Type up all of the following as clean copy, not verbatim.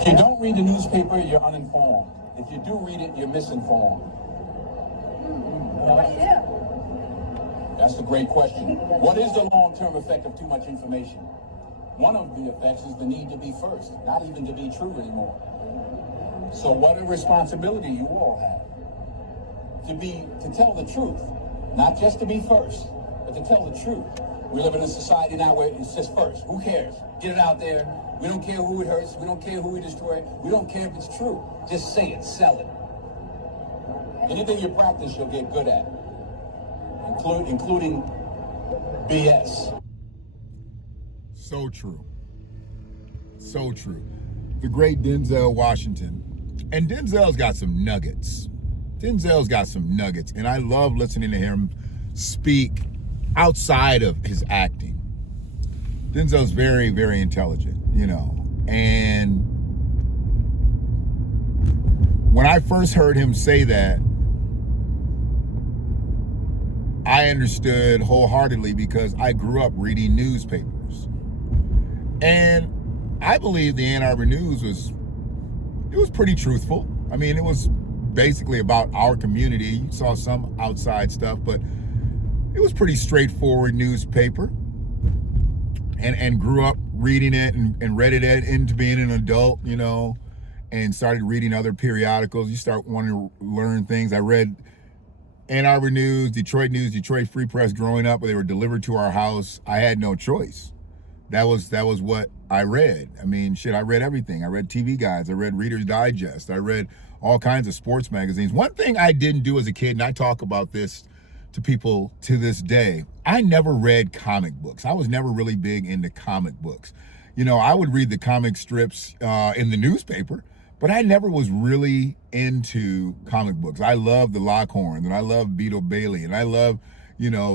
If you don't read the newspaper, you're uninformed. If you do read it, you're misinformed. So what do you do? That's a great question. What is the long-term effect of too much information? One of the effects is the need to be first, not even to be true anymore. So what a responsibility you all have. To tell the truth, not just to be first, but to tell the truth. We live in a society now where it's just first. Who cares? Get it out there. We don't care who it hurts. We don't care who we destroy. We don't care if it's true. Just say it, sell it. Anything you practice, you'll get good at, including BS. So true. So true. The great Denzel Washington. And Denzel's got some nuggets. And I love listening to him speak outside of his acting. Denzel's very, very intelligent, And when I first heard him say that, I understood wholeheartedly because I grew up reading newspapers. And I believe the Ann Arbor News was pretty truthful. I mean, it was basically about our community. You saw some outside stuff, but it was pretty straightforward newspaper. And grew up reading it and read it into being an adult, and started reading other periodicals. You start wanting to learn things. I read Ann Arbor News, Detroit Free Press growing up, where they were delivered to our house. I had no choice. That was what I read. I mean, I read everything. I read TV Guides. I read Reader's Digest. I read all kinds of sports magazines. One thing I didn't do as a kid, and I talk about this to people to this day, I never read comic books. I was never really big into comic books. I would read the comic strips in the newspaper, but I never was really into comic books. I love the Lockhorns, and I love Beetle Bailey, and I love,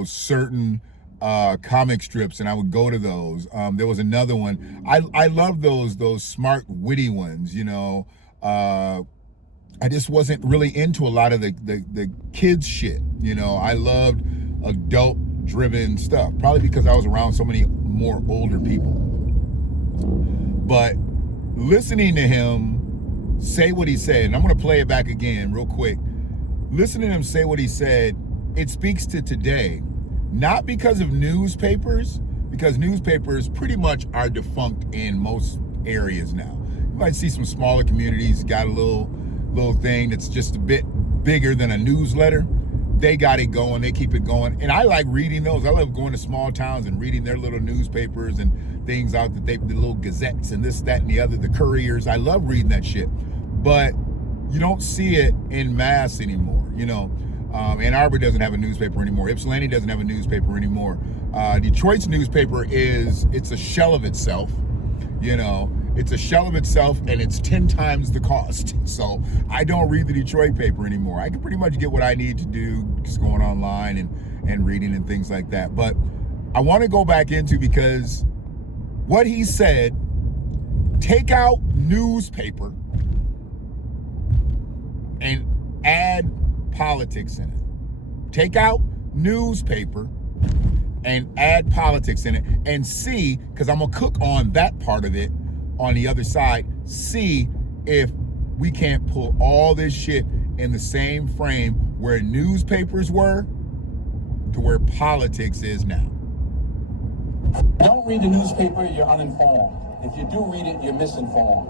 certain comic strips, and I would go to those. There was another one. I love those smart, witty ones, I just wasn't really into a lot of the kids shit. I loved adult-driven stuff, probably because I was around so many more older people. But listening to him say what he said, and I'm going to play it back again real quick. Listening to him say what he said, it speaks to today, not because of newspapers, because newspapers pretty much are defunct in most areas now. You might see some smaller communities got a little thing that's just a bit bigger than a newsletter. They got it going. They keep it going. And I like reading those. I love going to small towns and reading their little newspapers and things out that the little gazettes and this, that, and the other, the couriers. I love reading that shit. But you don't see it in mass anymore. Ann Arbor doesn't have a newspaper anymore. Ypsilanti doesn't have a newspaper anymore. Detroit's newspaper it's a shell of itself. It's a shell of itself, and it's 10 times the cost. So I don't read the Detroit paper anymore. I can pretty much get what I need to do just going online and reading and things like that. But I want to go back into, because what he said, take out newspaper and add politics in it. Take out newspaper and add politics in it, and see, because I'm going to cook on that part of it on the other side, see if we can't pull all this shit in the same frame where newspapers were to where politics is now. Don't read the newspaper, you're uninformed. If you do read it, you're misinformed.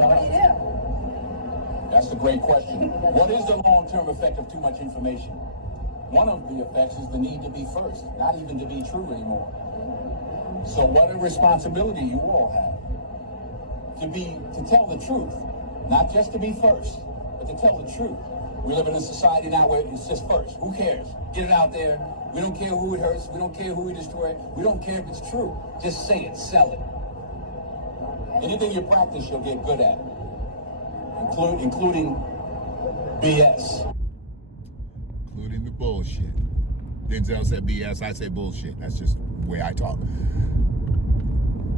So what do you do? That's a great question. What is the long-term effect of too much information? One of the effects is the need to be first, not even to be true anymore. So what a responsibility you all have. To tell the truth, not just to be first, but to tell the truth. We live in a society now where it's just first. Who cares? Get it out there. We don't care who it hurts. We don't care who we destroy. We don't care if it's true. Just say it, sell it. Anything you practice, you'll get good at, including BS. Including the bullshit. Denzel said BS, I say bullshit. That's just the way I talk.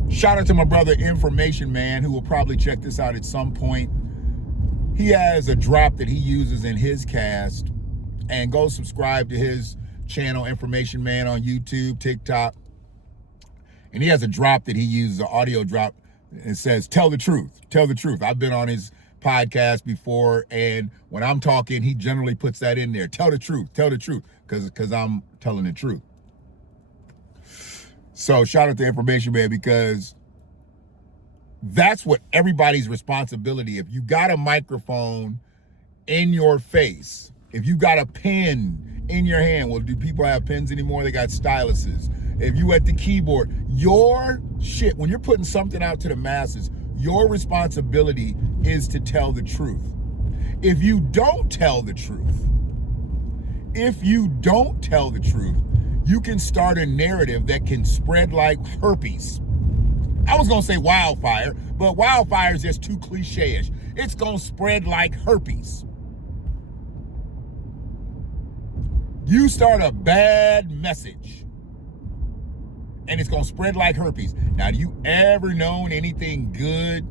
Shout out to my brother Information Man, who will probably check this out at some point. He has a drop that he uses in his cast, and go subscribe to his channel, Information Man, on YouTube, TikTok. And he has a drop that he uses, an audio drop It says, tell the truth. Tell the truth. I've been on his podcast before, and when I'm talking, he generally puts that in there. Tell the truth. Tell the truth. Because I'm telling the truth. So shout out to Information Man, because that's what everybody's responsibility. If you got a microphone in your face, if you got a pen in your hand, well, do people have pens anymore? They got styluses. If you at the keyboard, your shit, when you're putting something out to the masses, your responsibility is to tell the truth. If you don't tell the truth, you can start a narrative that can spread like herpes. I was gonna say wildfire, but wildfire is just too cliche-ish. It's gonna spread like herpes. You start a bad message, and it's gonna spread like herpes. Now, do you ever known anything good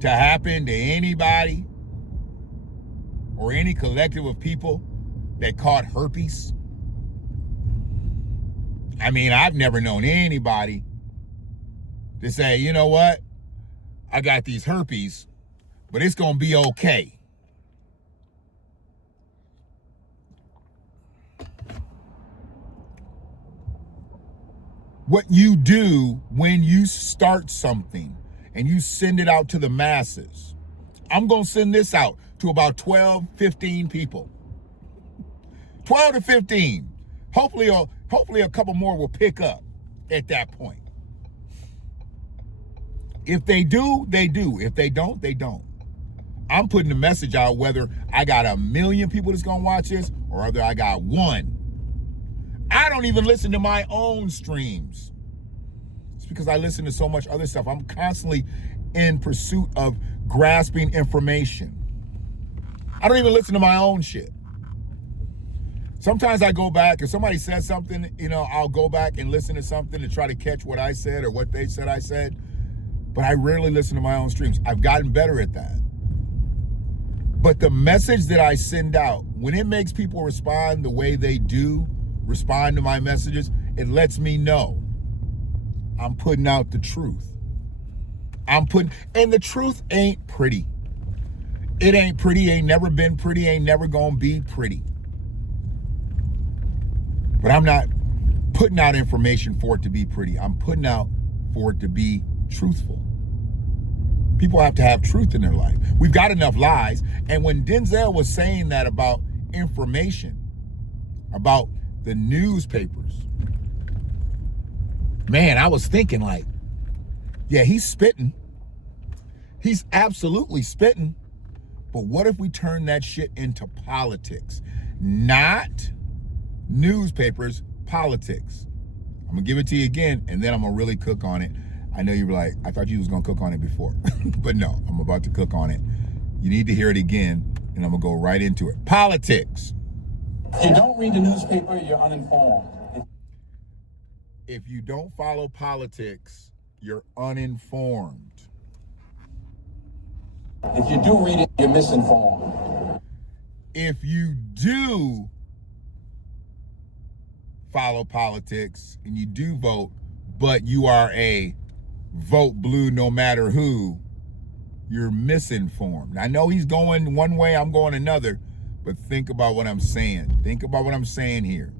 to happen to anybody or any collective of people that caught herpes? I mean, I've never known anybody to say, you know what, I got these herpes, but it's gonna be okay. What you do when you start something and you send it out to the masses. I'm gonna send this out to about 12, 15 people. 12 to 15. Hopefully a couple more will pick up at that point. If they do, they do. If they don't, they don't. I'm putting the message out whether I got 1 million people that's gonna watch this or whether I got one. I don't even listen to my own streams. It's because I listen to so much other stuff. I'm constantly in pursuit of grasping information. I don't even listen to my own shit. Sometimes I go back, if somebody says something, I'll go back and listen to something to try to catch what I said or what they said I said. But I rarely listen to my own streams. I've gotten better at that. But the message that I send out, when it makes people respond the way they do, respond to my messages, it lets me know I'm putting out the truth. And the truth ain't pretty. It ain't pretty, ain't never been pretty, ain't never gonna be pretty. But I'm not putting out information for it to be pretty. I'm putting out for it to be truthful. People have to have truth in their life. We've got enough lies. And when Denzel was saying that about information, about the newspapers, man, I was thinking like, yeah, he's spitting. He's absolutely spitting. But what if we turn that shit into politics? Not newspapers, politics. I'm gonna give it to you again, and then I'm gonna really cook on it. I know you were like, I thought you was gonna cook on it before. But no, I'm about to cook on it. You need to hear it again, and I'm gonna go right into it. Politics. If you don't read the newspaper, you're uninformed. If you don't follow politics, you're uninformed. If you do read it, you're misinformed. If you do follow politics and you do vote, but you are a vote blue no matter who, you're misinformed. I know he's going one way, I'm going another, but think about what I'm saying. Think about what I'm saying here.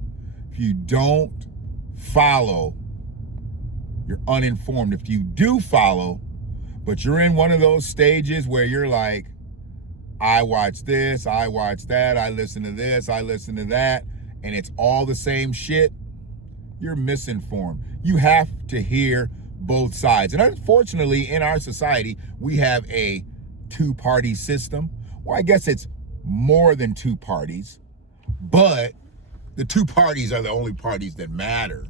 If you don't follow, you're uninformed. If you do follow, but you're in one of those stages where you're like, I watch this, I watch that, I listen to this, I listen to that, and it's all the same shit, you're misinformed. You have to hear both sides. And unfortunately, in our society, we have a two-party system. Well, I guess it's more than two parties, but the two parties are the only parties that matter.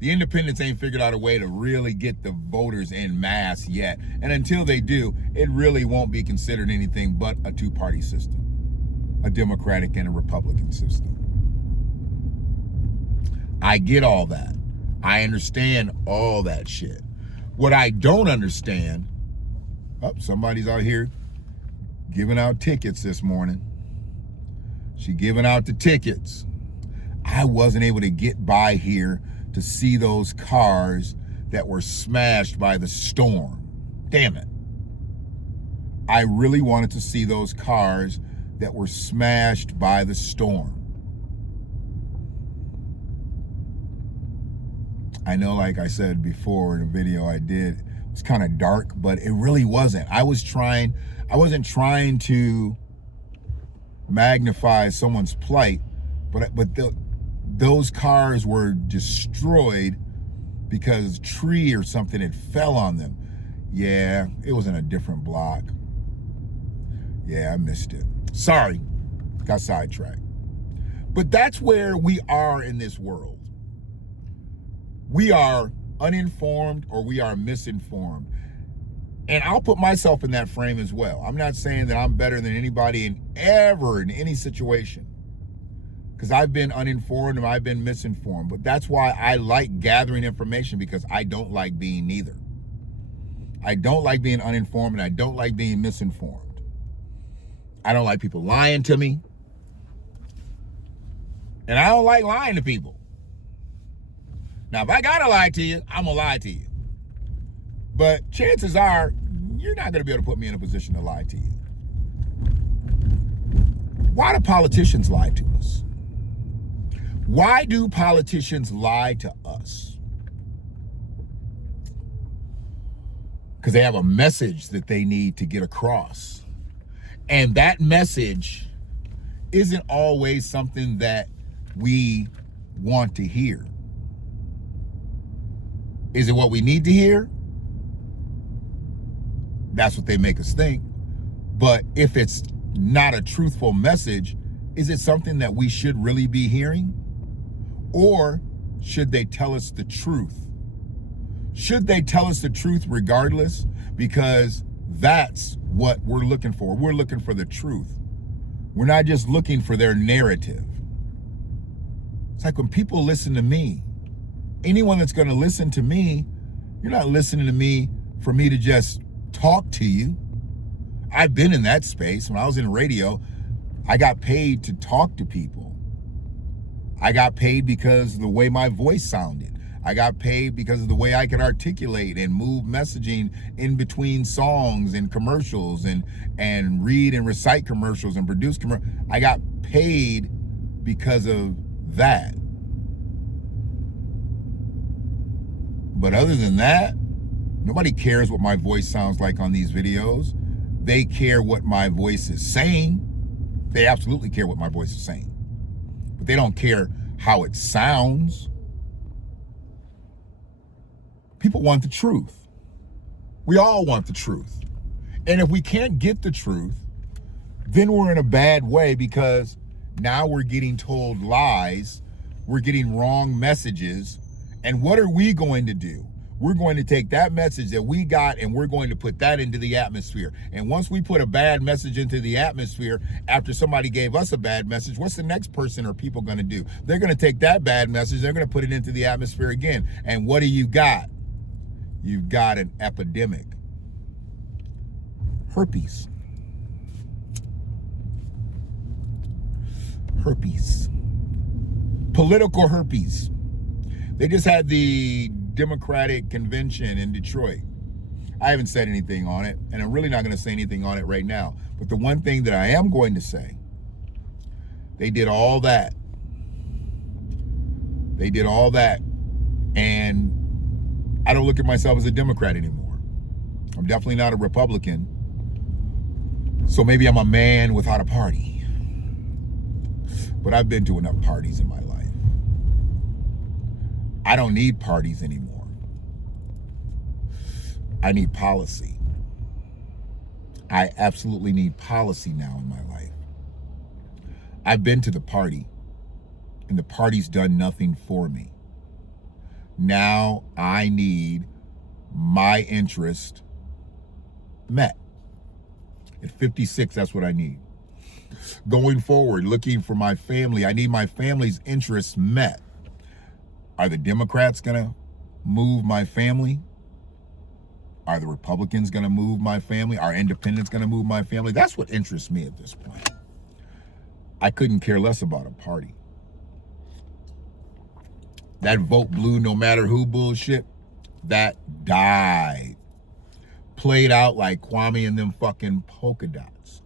The independents ain't figured out a way to really get the voters en masse yet. And until they do, it really won't be considered anything but a two-party system, a Democratic and a Republican system. I get all that. I understand all that shit. What I don't understand, somebody's out here giving out tickets this morning. She giving out the tickets. I wasn't able to get by here to see those cars that were smashed by the storm. Damn it. I really wanted to see those cars that were smashed by the storm. I know, like I said before in a video I did, it was kind of dark, but it really wasn't. I wasn't trying to magnify someone's plight, but those cars were destroyed because a tree or something had fell on them. Yeah, it was in a different block. Yeah, I missed it. Sorry, got sidetracked. But that's where we are in this world. We are uninformed or we are misinformed. And I'll put myself in that frame as well. I'm not saying that I'm better than anybody in any situation, because I've been uninformed and I've been misinformed. But that's why I like gathering information, because I don't like being neither. I don't like being uninformed and I don't like being misinformed. I don't like people lying to me. And I don't like lying to people. Now, if I gotta lie to you, I'm gonna lie to you. But chances are, you're not gonna be able to put me in a position to lie to you. Why do politicians lie to us? Why do politicians lie to us? Because they have a message that they need to get across. And that message isn't always something that we want to hear. Is it what we need to hear? That's what they make us think. But if it's not a truthful message, is it something that we should really be hearing? Or should they tell us the truth? Should they tell us the truth regardless? Because that's what we're looking for. We're looking for the truth. We're not just looking for their narrative. It's like when people listen to me, anyone that's going to listen to me, you're not listening to me for me to just talk to you. I've been in that space. When I was in radio, I got paid to talk to people. I got paid because of the way my voice sounded. I got paid because of the way I could articulate and move messaging in between songs and commercials and read and recite commercials and produce commercials. I got paid because of that. But other than that, nobody cares what my voice sounds like on these videos. They care what my voice is saying. They absolutely care what my voice is saying. But they don't care how it sounds. People want the truth. We all want the truth. And if we can't get the truth, then we're in a bad way, because now we're getting told lies. We're getting wrong messages. And what are we going to do? We're going to take that message that we got and we're going to put that into the atmosphere. And once we put a bad message into the atmosphere, after somebody gave us a bad message, what's the next person or people going to do? They're going to take that bad message, they're going to put it into the atmosphere again. And what do you got? You've got an epidemic. Herpes. Herpes. Political herpes. They just had the Democratic convention in Detroit. I haven't said anything on it, and I'm really not going to say anything on it right now. But the one thing that I am going to say, they did all that. They did all that, and I don't look at myself as a Democrat anymore. I'm definitely not a Republican. So maybe I'm a man without a party. But I've been to enough parties in my life. I don't need parties anymore. I need policy. I absolutely need policy now in my life. I've been to the party, and the party's done nothing for me. Now I need my interest met. At 56, that's what I need. Going forward, looking for my family, I need my family's interests met. Are the Democrats gonna move my family? Are the Republicans gonna move my family? Are independents gonna move my family? That's what interests me at this point. I couldn't care less about a party. That vote blue no matter who bullshit, that died. Played out like Kwame and them fucking polka dots.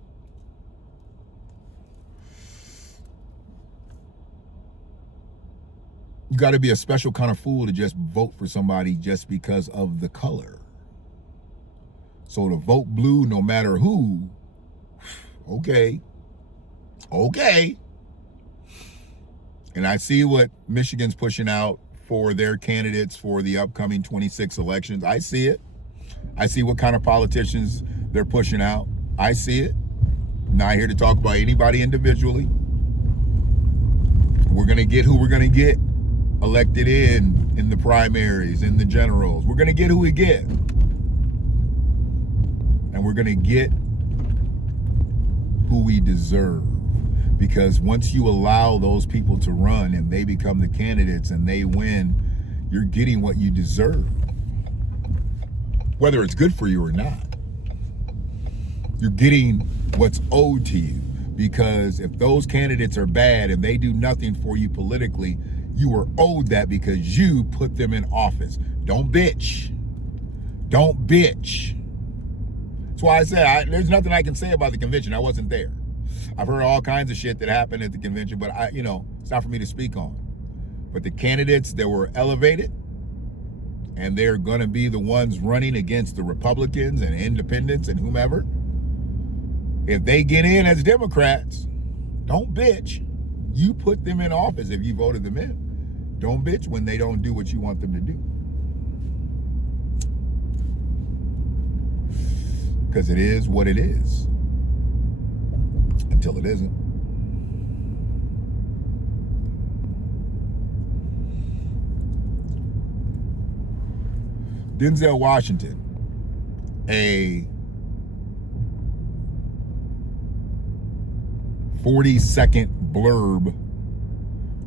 You got to be a special kind of fool to just vote for somebody just because of the color. So to vote blue no matter who, okay. And I see what Michigan's pushing out for their candidates for the upcoming 26 elections. I see it. I see what kind of politicians they're pushing out. I see it. Not here to talk about anybody individually. We're going to get who we're going to get elected in the primaries, in the generals. We're going to get who we get. And we're going to get who we deserve. Because once you allow those people to run and they become the candidates and they win, you're getting what you deserve. Whether it's good for you or not. You're getting what's owed to you. Because if those candidates are bad and they do nothing for you politically, you are owed that because you put them in office. Don't bitch. Don't bitch. That's why I said there's nothing I can say about the convention. I wasn't there. I've heard all kinds of shit that happened at the convention, but it's not for me to speak on. But the candidates that were elevated, and they're going to be the ones running against the Republicans and independents and whomever, if they get in as Democrats, don't bitch. You put them in office if you voted them in. Don't bitch when they don't do what you want them to do. Because it is what it is. Until it isn't. Denzel Washington, a 40-second blurb,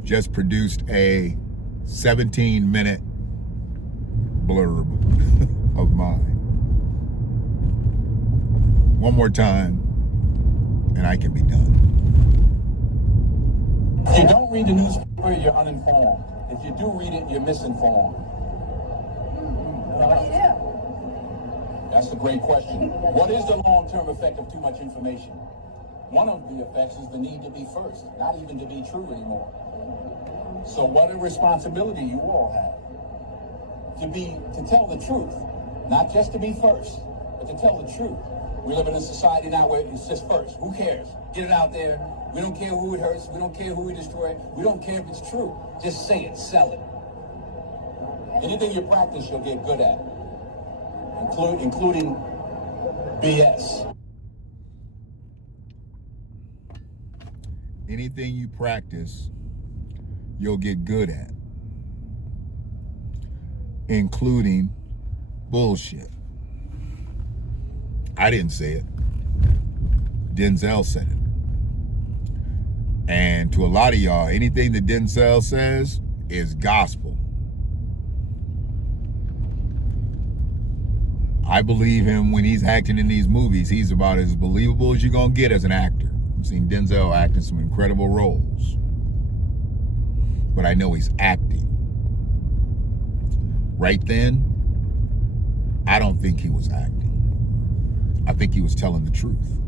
just produced a 17-minute blurb of mine. One more time, and I can be done. If you don't read the newspaper, you're uninformed. If you do read it, you're misinformed. What do you do? That's the great question. What is the long-term effect of too much information? One of the effects is the need to be first, not even to be true anymore. So what a responsibility you all have. To tell the truth, not just to be first, but to tell the truth. We live in a society now where it's just first. Who cares? Get it out there. We don't care who it hurts. We don't care who we destroy. We don't care if it's true. Just say it, sell it. Anything you practice, you'll get good at, including BS. Anything you practice, you'll get good at, including bullshit. I didn't say it. Denzel said it. And to a lot of y'all, anything that Denzel says is gospel. I believe him when he's acting in these movies. He's about as believable as you're going to get as an actor. I've seen Denzel act in some incredible roles. But I know he's acting. Right then, I don't think he was acting. I think he was telling the truth.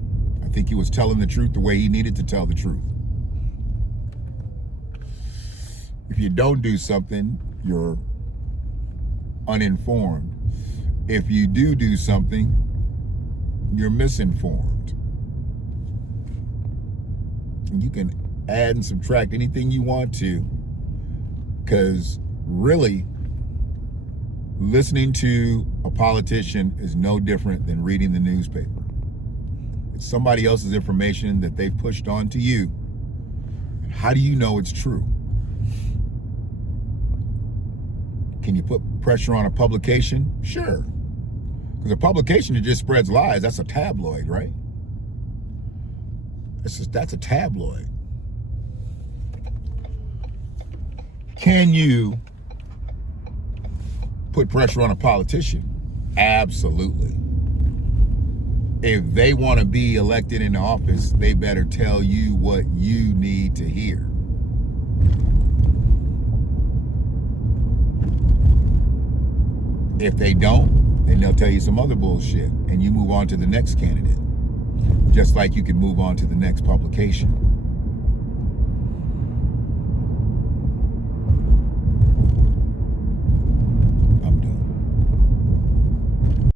I think he was telling the truth the way he needed to tell the truth. If you don't do something, you're uninformed. If you do something, you're misinformed. And you can add and subtract anything you want to, because really, listening to a politician is no different than reading the newspaper. It's somebody else's information that they've pushed onto you. How do you know it's true? Can you put pressure on a publication? Sure. Because a publication that just spreads lies, that's a tabloid, right? That's a tabloid. Can you put pressure on a politician? Absolutely. If they want to be elected in office, they better tell you what you need to hear. If they don't, then they'll tell you some other bullshit, and you move on to the next candidate. Just like you can move on to the next publication.